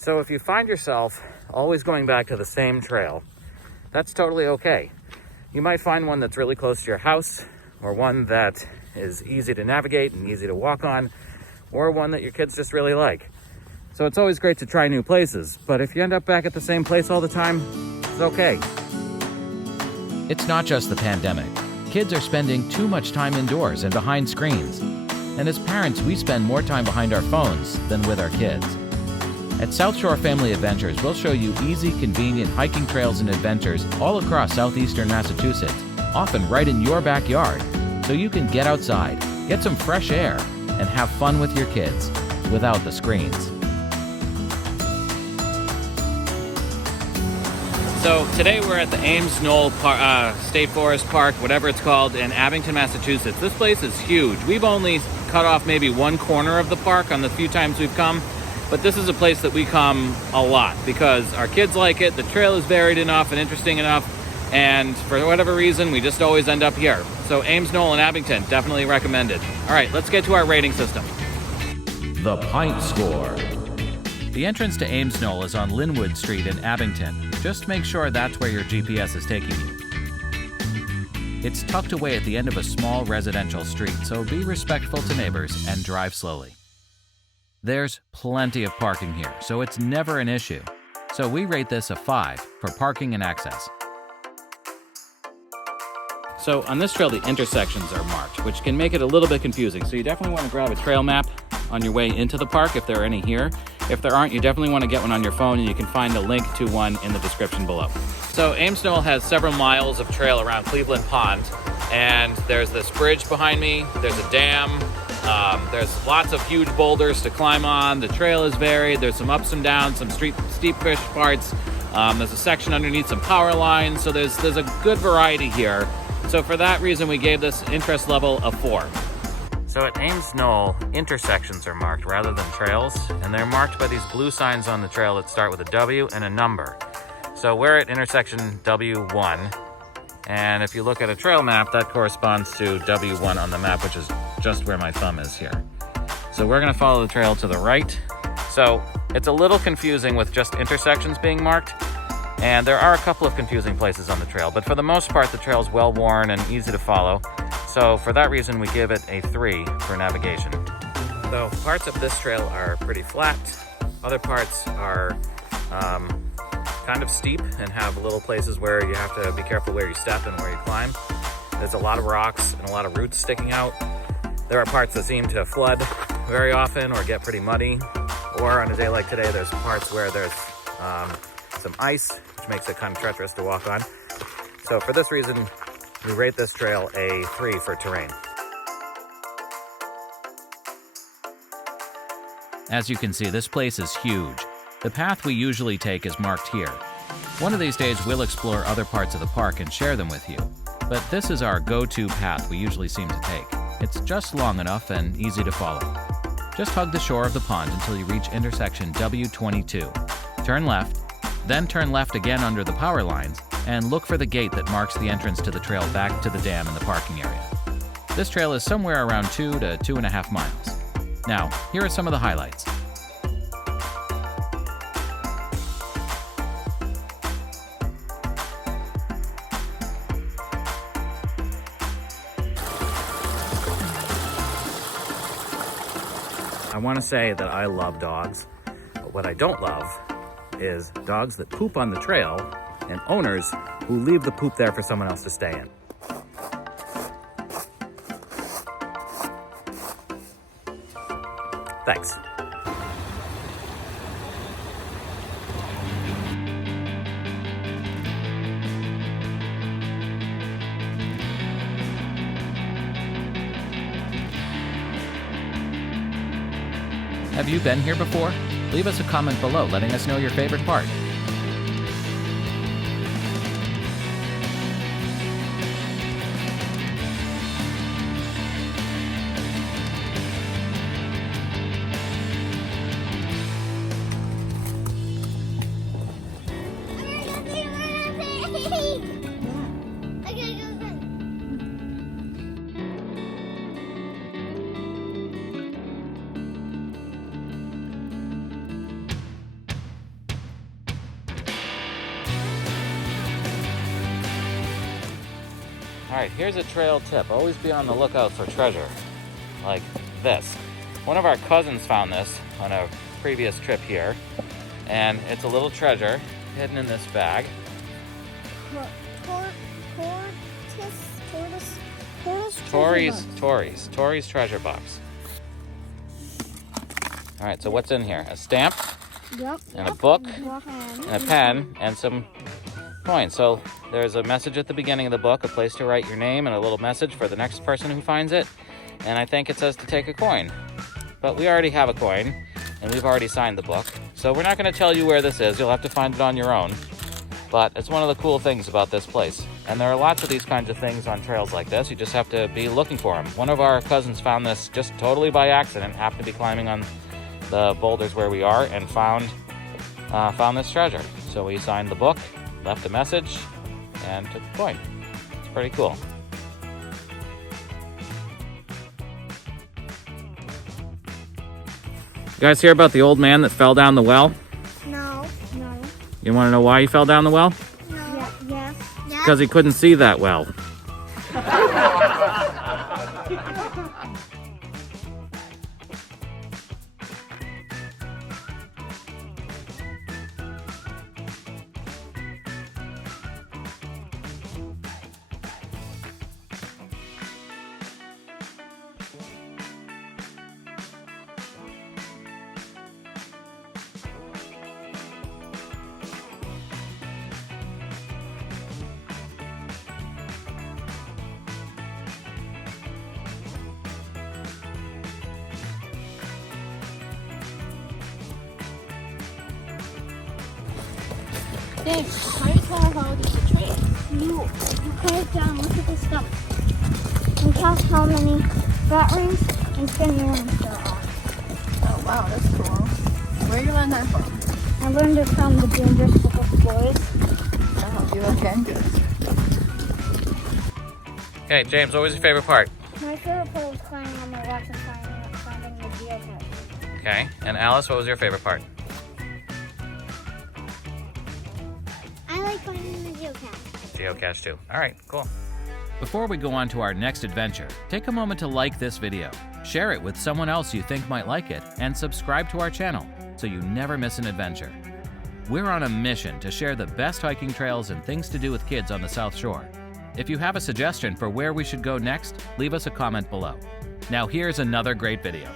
So if you find yourself always going back to the same trail, that's totally okay. You might find one that's really close to your house, or one that is easy to navigate and easy to walk on, or one that your kids just really like. So it's always great to try new places, but if you end up back at the same place all the time, it's okay. It's not just the pandemic. Kids are spending too much time indoors and behind screens. And as parents, we spend more time behind our phones than with our kids. At South Shore Family Adventures, we'll show you easy, convenient hiking trails and adventures all across southeastern Massachusetts, often right in your backyard, so you can get outside, get some fresh air, and have fun with your kids without the screens. So today we're at the Ames Knoll State Forest Park, whatever it's called, in Abington, Massachusetts. This place is huge. We've only cut off maybe one corner of the park on the few times we've come, but this is a place that we come a lot because our kids like it, the trail is varied enough and interesting enough, and for whatever reason, we just always end up here. So Ames Knoll and Abington, definitely recommended. All right, let's get to our rating system. The Pint Score. The entrance to Ames Knoll is on Linwood Street in Abington. Just make sure that's where your GPS is taking you. It's tucked away at the end of a small residential street, so be respectful to neighbors and drive slowly. There's plenty of parking here, so it's never an issue. So we rate this a 5 for parking and access. So on this trail, the intersections are marked, which can make it a little bit confusing. So you definitely want to grab a trail map on your way into the park if there are any here. If there aren't, you definitely want to get one on your phone, and you can find a link to one in the description below. So Ames Knoll has several miles of trail around Cleveland Pond, and there's this bridge behind me, there's a dam, there's lots of huge boulders to climb on, the trail is varied, there's some ups and downs, some steep fish parts, there's a section underneath some power lines, so there's a good variety here. So for that reason, we gave this interest level a 4. So at Ames Knoll, intersections are marked rather than trails, and they're marked by these blue signs on the trail that start with a W and a number. So we're at intersection W1, and if you look at a trail map, that corresponds to W1 on the map, which is just where my thumb is here. So we're going to follow the trail to the right. So it's a little confusing with just intersections being marked, and there are a couple of confusing places on the trail, but for the most part, the trail is well worn and easy to follow. So for that reason, we give it a 3 for navigation. So parts of this trail are pretty flat. Other parts are kind of steep and have little places where you have to be careful where you step and where you climb. There's a lot of rocks and a lot of roots sticking out. There are parts that seem to flood very often or get pretty muddy. Or on a day like today, there's parts where there's some ice, which makes it kind of treacherous to walk on. So for this reason, we rate this trail a 3 for terrain. As you can see, this place is huge. The path we usually take is marked here. One of these days, we'll explore other parts of the park and share them with you. But this is our go-to path we usually seem to take. It's just long enough and easy to follow. Just hug the shore of the pond until you reach intersection W22. Turn left, then turn left again under the power lines, and look for the gate that marks the entrance to the trail back to the dam in the parking area. This trail is somewhere around 2 to 2.5 miles. Now, here are some of the highlights. I want to say that I love dogs, but what I don't love is dogs that poop on the trail and owners who leave the poop there for someone else to stay in. Thanks. Have you been here before? Leave us a comment below letting us know your favorite part. All right, here's a trail tip. Always be on the lookout for treasure, like this. One of our cousins found this on a previous trip here, and it's a little treasure hidden in this bag. Tori's treasure box. All right, so what's in here? A stamp, and a book, and a pen, and some coins. So there's a message at the beginning of the book, a place to write your name, and a little message for the next person who finds it. And I think it says to take a coin. But we already have a coin, and we've already signed the book. So we're not going to tell you where this is. You'll have to find it on your own. But it's one of the cool things about this place. And there are lots of these kinds of things on trails like this. You just have to be looking for them. One of our cousins found this just totally by accident, happened to be climbing on the boulders where we are, and found this treasure. So we signed the book, left a message, and took the coin. It's pretty cool. You guys hear about the old man that fell down the well? No. You want to know why he fell down the well? No. Yes. Because he couldn't see that well. Thanks. How do you tell how old is the tree? You cut it down, look at the stump, and count how many fat rings and spin your rings there are. Oh wow, that's cool. Where you learn that from? I learned it from the Dangerous Book of Boys. Oh, you okay? Good. Okay, James, what was your favorite part? My favorite part was climbing on my rocks and finding the geocache. Okay, and Alice, what was your favorite part? I like finding the geocache. Geocache too. All right, cool. Before we go on to our next adventure, take a moment to like this video, share it with someone else you think might like it, and subscribe to our channel so you never miss an adventure. We're on a mission to share the best hiking trails and things to do with kids on the South Shore. If you have a suggestion for where we should go next, leave us a comment below. Now here's another great video.